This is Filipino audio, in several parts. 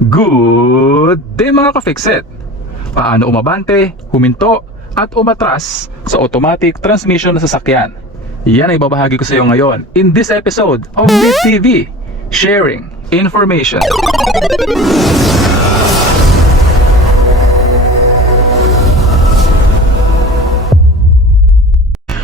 Good day mga ka-fixit! Paano umabante, huminto, at umatras sa automatic transmission na sasakyan? Yan ay babahagi ko sa iyo ngayon in this episode of Bit TV, sharing information.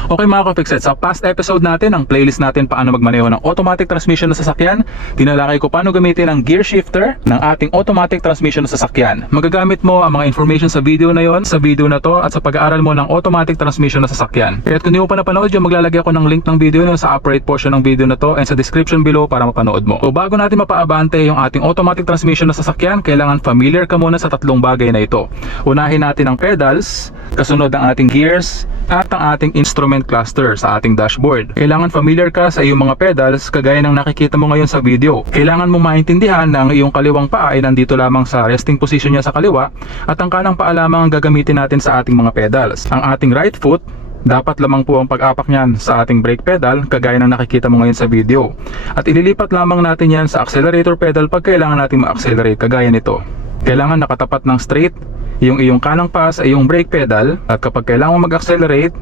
Okay mga ka-fixit, sa past episode natin, ang playlist natin paano magmaneho ng automatic transmission na sasakyan, tinalakay ko paano gamitin ang gear shifter ng ating automatic transmission na sasakyan. Magagamit mo ang mga information sa video na yon, sa video na to, at sa pag-aaral mo ng automatic transmission na sasakyan. Kaya kung di mo pa napanood yung maglalagay ako ng link ng video na sa upper right portion ng video na to and sa description below para mapanood mo. So bago natin mapaabante yung ating automatic transmission na sasakyan, kailangan familiar ka muna sa tatlong bagay na ito. Unahin natin ang pedals, kasunod ang ating gears, at ang ating instrument cluster sa ating dashboard. Kailangan familiar ka sa iyong mga pedals kagaya ng nakikita mo ngayon sa video. Kailangan mo maintindihan na ang iyong kaliwang paa ay nandito lamang sa resting position niya sa kaliwa at ang kanang paa lamang ang gagamitin natin sa ating mga pedals. Ang ating right foot, dapat lamang po ang pag-apak niyan sa ating brake pedal kagaya ng nakikita mo ngayon sa video. At ililipat lamang natin yan sa accelerator pedal pag kailangan natin ma-accelerate kagaya nito. Kailangan nakatapat ng straight yung iyong kanang paa sa iyong brake pedal at kapag kailangan mag-accelerate,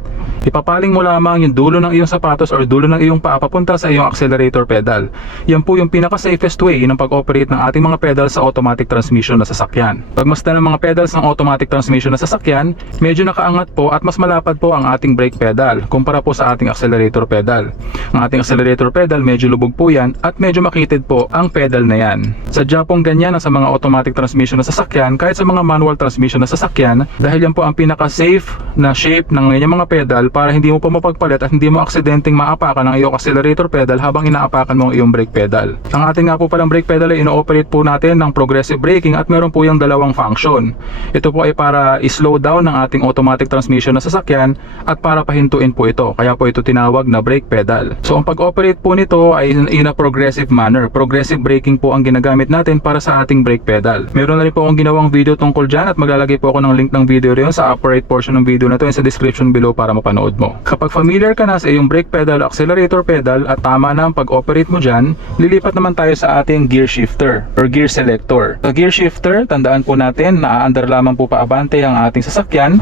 ipapaling mo lamang yung dulo ng iyong sapatos or dulo ng iyong paa papunta sa iyong accelerator pedal. Yan po yung pinaka-safest way ng pag-operate ng ating mga pedals sa automatic transmission na sasakyan. Pagmasdan ng mga pedals ng automatic transmission na sasakyan, medyo nakaangat po at mas malapad po ang ating brake pedal kumpara po sa ating accelerator pedal. Ang ating accelerator pedal medyo lubog po yan at medyo makitid po ang pedal na yan. Sadya pong ganyan ang sa mga automatic transmission na sasakyan kahit sa mga manual transmission na sasakyan dahil yan po ang pinaka-safe na shape ng inyong mga pedal para hindi mo pa mapagpalit at hindi mo aksidenteng maapakan ang iyong accelerator pedal habang inaapakan mo ang iyong brake pedal. Ang ating nga po palang brake pedal ay ino-operate po natin ng progressive braking at meron po yung dalawang function. Ito po ay para i-slow down ng ating automatic transmission na sasakyan at para pahintuin po ito. Kaya po ito tinawag na brake pedal. So ang pag-operate po nito ay in a progressive manner. Progressive braking po ang ginagamit natin para sa ating brake pedal. Meron na rin po akong ginawang video tungkol dyan at maglalagay po ako ng link ng video rin sa upper right portion ng video na to and sa description below para mapanood mo. Kapag familiar ka na sa iyong brake pedal, accelerator pedal at tama na ang pag-operate mo dyan, lilipat naman tayo sa ating gear shifter or gear selector. Sa gear shifter, tandaan po natin na aandar lamang po paabante ang ating sasakyan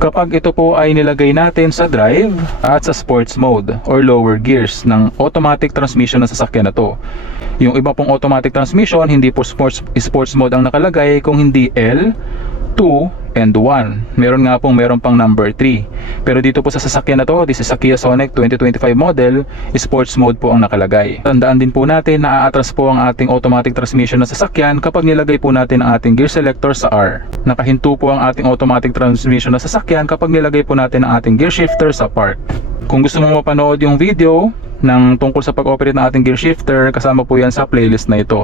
kapag ito po ay nilagay natin sa drive at sa sports mode or lower gears ng automatic transmission ng sasakyan na to. Yung iba pong automatic transmission, hindi po sports mode ang nakalagay kung hindi L, 2, and 1. Meron pang number 3. Pero dito po sa sasakyan na to, this is a Kia Sonic 2025 model, sports mode po ang nakalagay. Tandaan din po natin na aatras po ang ating automatic transmission na sasakyan kapag nilagay po natin ang ating gear selector sa R. Nakahinto po ang ating automatic transmission na sasakyan kapag nilagay po natin ang ating gear shifter sa park. Kung gusto mo mapanood yung video ng tungkol sa pag-operate ng ating gear shifter, kasama po yan sa playlist na ito.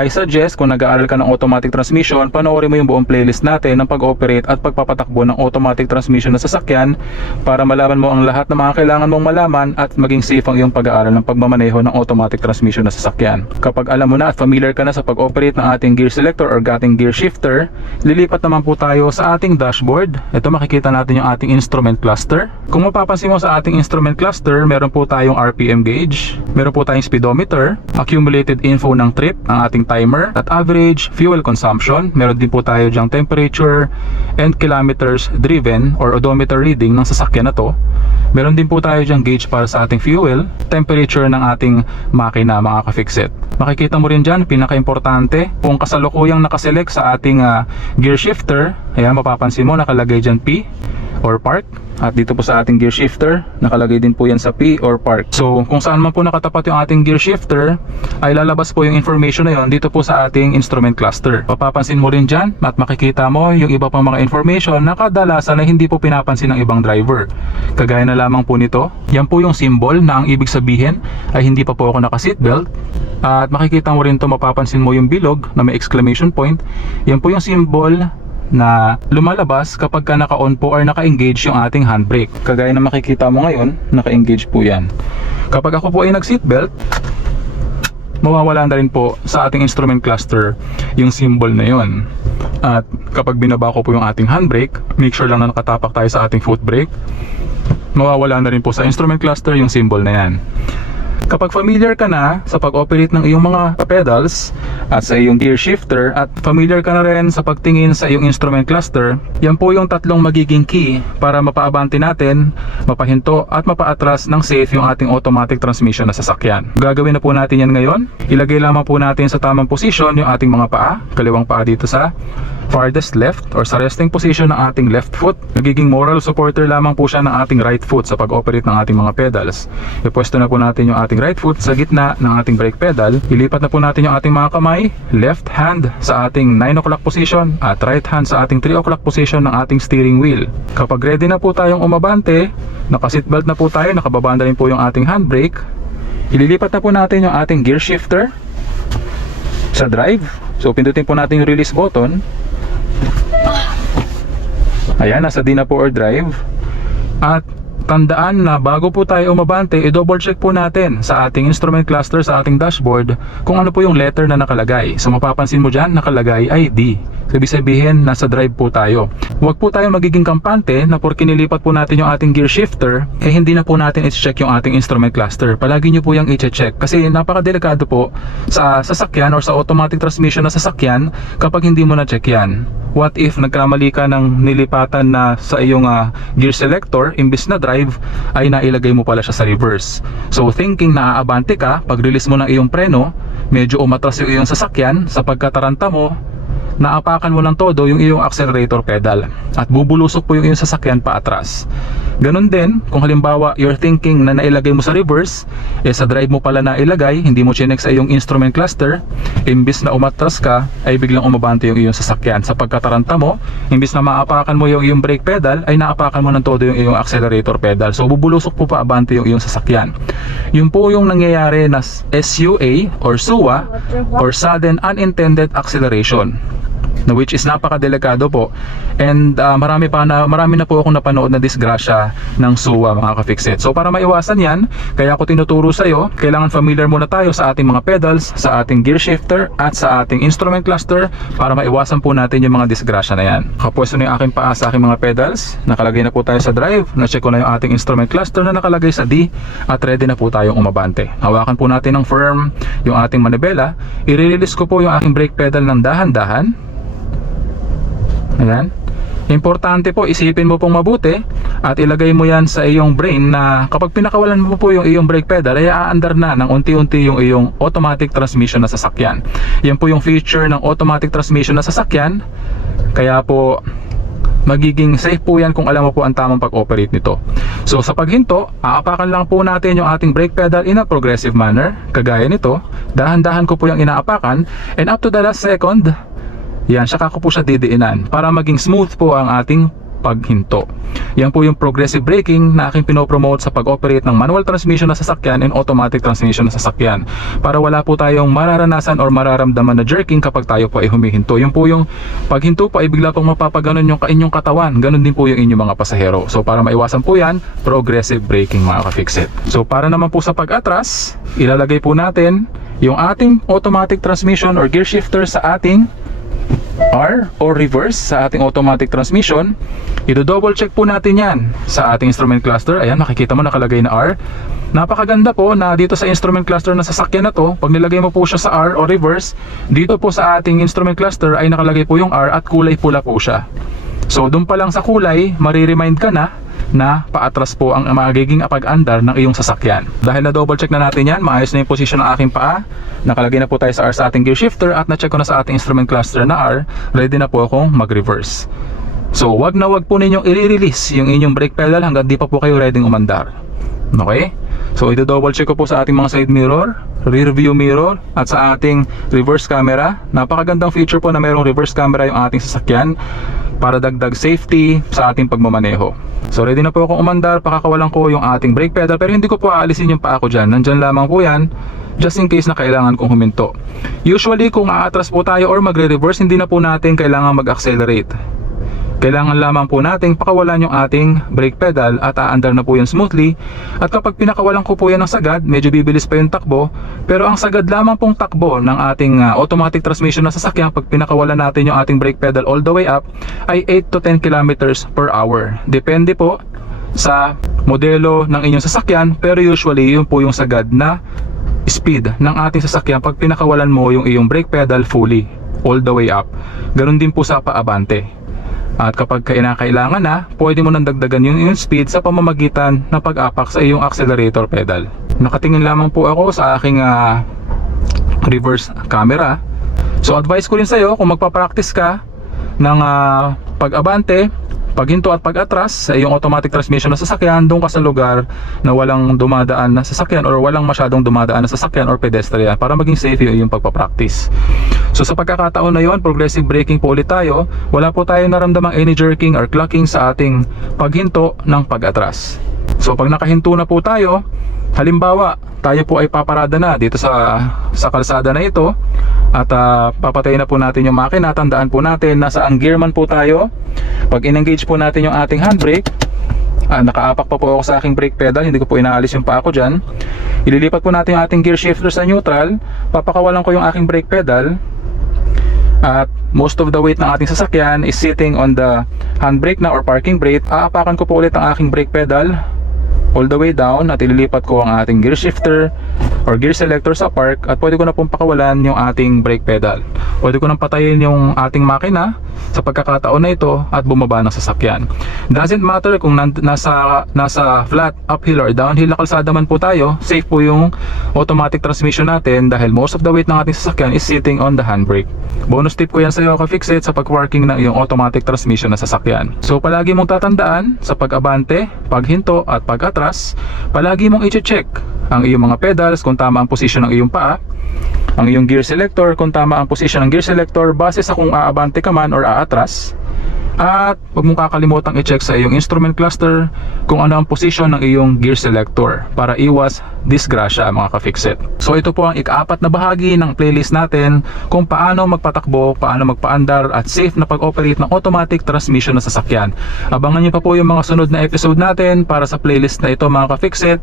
I suggest kung nag-aaral ka ng automatic transmission, panoorin mo yung buong playlist natin ng pag-operate at pagpapatakbo ng automatic transmission na sasakyan para malaman mo ang lahat ng mga kailangan mong malaman at maging safe ang iyong pag-aaral ng pagmamaneho ng automatic transmission na sasakyan. Kapag alam mo na at familiar ka na sa pag-operate ng ating gear selector or ating gear shifter, lilipat naman po tayo sa ating dashboard. Ito makikita natin yung ating instrument cluster. Kung mapapansin mo sa ating instrument cluster, meron po tayong RPM gauge, meron po tayong speedometer, accumulated info ng trip, ang ating timer, at average fuel consumption. Meron din po tayo dyang temperature and kilometers driven or odometer reading ng sasakyan na to. Meron din po tayo dyang gauge para sa ating fuel, temperature ng ating makina mga ka-fixit. Makikita mo rin dyan, pinaka-importante, kung kasalukuyang nakaselect sa ating gear shifter, ayan mapapansin mo nakalagay dyan P or park. At dito po sa ating gear shifter, nakalagay din po yan sa P or park. So kung saan man po nakatapat yung ating gear shifter, ay lalabas po yung information na yon dito po sa ating instrument cluster. Papapansin mo rin dyan at makikita mo yung iba pang mga information na kadalasan na hindi po pinapansin ng ibang driver. Kagaya na lamang po nito, yan po yung symbol na ang ibig sabihin ay hindi pa po ako naka-seatbelt. At makikita mo rin to, mapapansin mo yung bilog na may exclamation point. Yan po yung symbol na lumalabas kapag ka naka-on po or naka-engage yung ating handbrake. Kagaya na makikita mo ngayon, naka-engage po yan. Kapag ako po ay nag-seatbelt, mawawala na rin po sa ating instrument cluster yung symbol na yon. At kapag binaba ko po yung ating handbrake, make sure lang na nakatapak tayo sa ating foot brake, mawawala na rin po sa instrument cluster yung symbol na yan. Kapag familiar ka na sa pag-operate ng iyong mga pedals at sa iyong gear shifter at familiar ka na rin sa pagtingin sa iyong instrument cluster, yan po yung tatlong magiging key para mapaabante natin, mapahinto at mapaatras ng safe yung ating automatic transmission na sasakyan. Gagawin na po natin yan ngayon. Ilagay lamang po natin sa tamang posisyon yung ating mga paa, kaliwang paa dito sa farthest left or sa resting position ng ating left foot. Nagiging moral supporter lamang po siya ng ating right foot sa pag-operate ng ating mga pedals. Ipwesto na po natin yung ating right foot sa gitna ng ating brake pedal. Ilipat na po natin yung ating mga kamay, left hand sa ating 9 o'clock position at right hand sa ating 3 o'clock position ng ating steering wheel. Kapag ready na po tayong umabante, naka-seatbelt na po tayo, nakababa na rin po yung ating handbrake, ililipat na po natin yung ating gear shifter sa drive. So pindutin po natin yung release button. Ayan, nasa D na po or drive. At tandaan na bago po tayo umabante, i-double check po natin sa ating instrument cluster, sa ating dashboard, kung ano po yung letter na nakalagay. So mapapansin mo dyan, nakalagay ay D. So, ibig sabihin, nasa drive po tayo. Huwag po tayo magiging kampante na porque nilipat po natin yung ating gear shifter, hindi na po natin i-check yung ating instrument cluster. Palagi nyo po yung i-check kasi napakadelikado po sa sasakyan or sa automatic transmission na sasakyan kapag hindi mo na-check yan. What if nagkamali ka ng nilipatan na sa iyong gear selector, imbis na drive, ay nailagay mo pala siya sa reverse. So thinking na aabante ka, pag-release mo ng iyong preno, medyo umatras yung iyong sasakyan, sa pagkataranta mo, naapakan mo ng todo yung iyong accelerator pedal at bubulusok po yung iyong sasakyan pa atras. Ganon din kung halimbawa you're thinking na nailagay mo sa reverse, sa drive mo pala nailagay, hindi mo chinek sa iyong instrument cluster, imbis na umatras ka ay biglang umabante yung iyong sasakyan. Sa pagkataranta mo, imbis na maapakan mo yung iyong brake pedal, ay naapakan mo ng todo yung iyong accelerator pedal. So bubulusok po pa abante yung iyong sasakyan. Yun po yung nangyayari na SUA or SUA or Sudden Unintended Acceleration, na which is napakadelikado po. And marami na po akong napanood na disgrasya ng SUA, mga ka-fixit. So para maiwasan yan, kaya ako tinuturo sa iyo, kailangan familiar muna tayo sa ating mga pedals, sa ating gear shifter at sa ating instrument cluster para maiwasan po natin yung mga disgrasya na yan. Kapwesto na yung aking paa sa aking mga pedals, nakalagay na po tayo sa drive, na-check ko na yung ating instrument cluster na nakalagay sa D at ready na po tayong umabante. Hawakan po natin ng firm yung ating manibela, i-release ko po yung aking brake pedal ng dahan-dahan. Ayan. Importante po, isipin mo pong mabuti at ilagay mo yan sa iyong brain na kapag pinakawalan mo po yung iyong brake pedal ay aandar na ng unti-unti yung iyong automatic transmission na sasakyan. Yan po yung feature ng automatic transmission na sasakyan, kaya po magiging safe po yan kung alam mo po ang tamang pag-operate nito. So sa paghinto, aapakan lang po natin yung ating brake pedal in a progressive manner, kagaya nito. Dahan-dahan ko po yung inaapakan, and up to the last second, yan, saka ko po siya didiinan para maging smooth po ang ating paghinto. Yan po yung progressive braking na aking pinopromote sa pag-operate ng manual transmission na sasakyan and automatic transmission na sasakyan, para wala po tayong mararanasan or mararamdaman na jerking kapag tayo po ay humihinto. Yung po yung paghinto po ay bigla pong mapapaganon yung inyong katawan. Ganon din po yung inyong mga pasahero. So para maiwasan po yan, progressive braking, mga ka-fixit. So para naman po sa pag-atras, ilalagay po natin yung ating automatic transmission or gear shifter sa ating R or reverse sa ating automatic transmission. I-double check po natin yan sa ating instrument cluster. Ayan, makikita mo nakalagay na R. Napakaganda po na dito sa instrument cluster na sasakyan na to, pag nilagay mo po siya sa R or reverse, dito po sa ating instrument cluster ay nakalagay po yung R at kulay pula po siya. So doon pa lang sa kulay, mariremind ka na paatras po ang magiging pag-andar ng iyong sasakyan. Dahil na double check na natin yan, maayos na yung position ng aking paa, nakalagay na po tayo sa R sa ating gear shifter at na-check ko na sa ating instrument cluster na R, ready na po akong mag-reverse. So wag na wag po ninyong i-release yung inyong brake pedal hanggang di pa po kayo ready umandar. Okay? So i-double check ko po sa ating mga side mirror, rear view mirror at sa ating reverse camera. Napakagandang feature po na mayroong reverse camera yung ating sasakyan para dagdag safety sa ating pagmamaneho. So ready na po akong umandar, pakakawalan ko yung ating brake pedal, pero hindi ko po aalisin yung paa ko dyan. Nandyan lamang po yan just in case na kailangan kong huminto. Usually kung aatras po tayo or magre-reverse, hindi na po natin kailangan mag-accelerate. Kailangan lamang po nating pakawalan yung ating brake pedal at aandar na po yan smoothly. At kapag pinakawalan ko po yan ng sagad, medyo bibilis pa yung takbo, pero ang sagad lamang pong takbo ng ating automatic transmission na sasakyan pag pinakawalan natin yung ating brake pedal all the way up ay 8 to 10 kilometers per hour. Depende po sa modelo ng inyong sasakyan, pero usually yun po yung sagad na speed ng ating sasakyan pag pinakawalan mo yung iyong brake pedal fully all the way up. Ganun din po sa paabante. At kapag kailangan na, pwede mo nang dagdagan yung speed sa pamamagitan ng pag-apak sa iyong accelerator pedal. Nakatingin lamang po ako sa aking reverse camera. So advice ko rin sa iyo, kung magpa-practice ka ng pag-abante, paghinto at pag-atras sa iyong automatic transmission na sasakyan, doon ka sa lugar na walang dumadaan na sasakyan or walang masyadong dumadaan na sasakyan or pedestrian para maging safe yung pagpa-practice. So sa pagkakataon na yon, progressive braking po ulit tayo. Wala po tayong naramdamang any jerking or clocking sa ating paghinto ng pag-atras. So pag nakahinto na po tayo, halimbawa tayo po ay paparada na dito sa kalsada na ito at papatayin na po natin yung makina. Tandaan po natin nasa ang gear man po tayo. Pag in-engage po natin yung ating handbrake, nakaapak pa po ako sa aking brake pedal, hindi ko po inaalis yung paa ko dyan. Ililipat po natin yung ating gear shifter sa neutral, papakawalan ko yung aking brake pedal, at most of the weight ng ating sasakyan is sitting on the handbrake na or parking brake. Aapakan ko po ulit ang aking brake pedal all the way down at ililipat ko ang ating gear shifter or gear selector sa park, at pwede ko na pong pakawalan yung ating brake pedal. Pwede ko nang patayin yung ating makina sa pagkakataon na ito at bumaba ng sasakyan. Doesn't matter kung nasa flat, uphill or downhill na kalsada man po tayo, safe po yung automatic transmission natin dahil most of the weight ng ating sasakyan is sitting on the handbrake. Bonus tip ko yan sa iyo, ka-fix it, sa pag-working ng iyong automatic transmission na sasakyan. So palagi mong tatandaan sa pag-abante, paghinto at pag-atras, palagi mong i-check ang iyong mga pedals kung tama ang posisyon ng iyong paa, ang iyong gear selector kung tama ang posisyon ng gear selector base sa kung aabante ka man or aatras, at huwag mong kakalimutang i-check sa iyong instrument cluster kung ano ang posisyon ng iyong gear selector para iwas disgrasya, mga ka-fix-it. So ito po ang ika-apat na bahagi ng playlist natin kung paano magpatakbo, paano magpaandar at safe na pag-operate ng automatic transmission na sasakyan. Abangan niyo pa po yung mga sunod na episode natin para sa playlist na ito, mga ka-fix-it.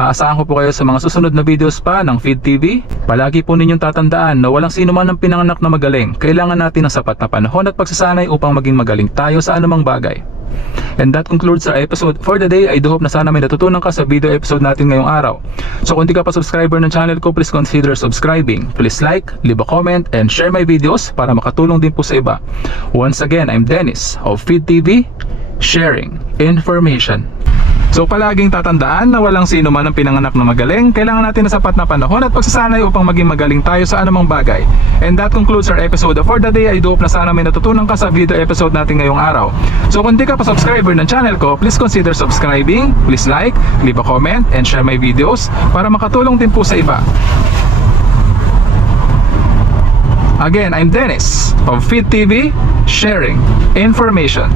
Aasahan ko po kayo sa mga susunod na videos pa ng Feed TV. Palagi po ninyong tatandaan na walang sino man ang pinanganak na magaling. Kailangan natin ng sapat na panahon at pagsasanay upang maging magaling tayo sa anumang bagay. And that concludes our episode for the day. I do hope na sana may natutunan ka sa video episode natin ngayong araw. So kung di ka pa subscriber ng channel ko, please consider subscribing. Please like, leave a comment, and share my videos para makatulong din po sa iba. Once again, I'm Dennis of Feed TV, sharing information. So palaging tatandaan na walang sino man ang pinanganak na magaling. Kailangan natin ng sapat na panahon at pagsasanay upang maging magaling tayo sa anumang bagay. And that concludes our episode for the day. I do hope na sana may natutunan ka sa video episode natin ngayong araw. So kung di ka pa subscriber ng channel ko, please consider subscribing. Please like, leave a comment, and share my videos para makatulong din po sa iba. Again, I'm Dennis of Feed TV, sharing information.